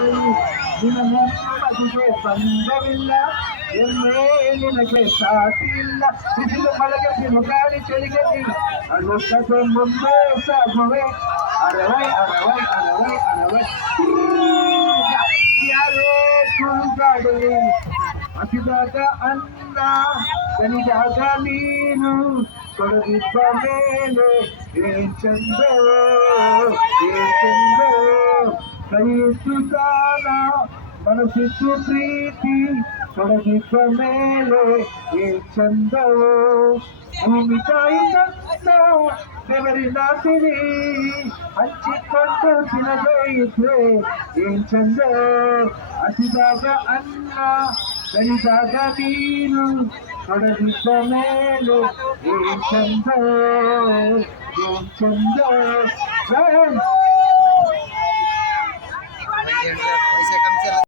ನಿನ್ನ ನೆಮ್ಮದಿಗೆ ಬಂದವಿಲ್ಲ, ಎಲ್ಲೇ ನಿನಗೆ ಸಾಟಿ ಇಲ್ಲ. ಬಿಸಿಲು ಮಳೆಗೆ ಬಿರುಗಾಳಿ ಚಳಿಗೆ ನೀನು ಅನುಸದೆ ಮುಂದೆ ಸಾಗುವೆ. ಅರವೈ ಅರವೈ ಅರವೈ ಅರವೈ ಯಾರೇ ಕೂಗಾಡಲಿ, ಹಸಿದಾಗ ಅನ್ನ ದನಿದಾಗ ನೀನು ಕೊಡದಿದ್ದ ಮೇಲೆ ಏನ್ ಚಂದವೋ ಏನ್ ಚಂದವೋ. ಕೈಯಿಟ್ಟು ದಾನ ಮನಸ್ಸಿಟ್ಟು ಪ್ರೀತಿ ಕೊಡದಿದ್ದ ಮೇಲೆ ಏನ್ ಚಂದವೋ. ಭೂಮಿ ತಾಯಿ ತಂದ ಬೆವರಿನ ಸಿರಿ ಹಂಚಿಕೊಂಡು ತಿನ್ನದೇ ಇದ್ರೆ ಏನ್ ಚಂದ. ಹಸಿದಾಗ ಅನ್ನ ದನಿದಾಗ ನೀನು ಕೊಡದಿದ್ದ ಮೇಲೆ ಏನ್ ಚಂದ ಏನ್ ಚಂದ.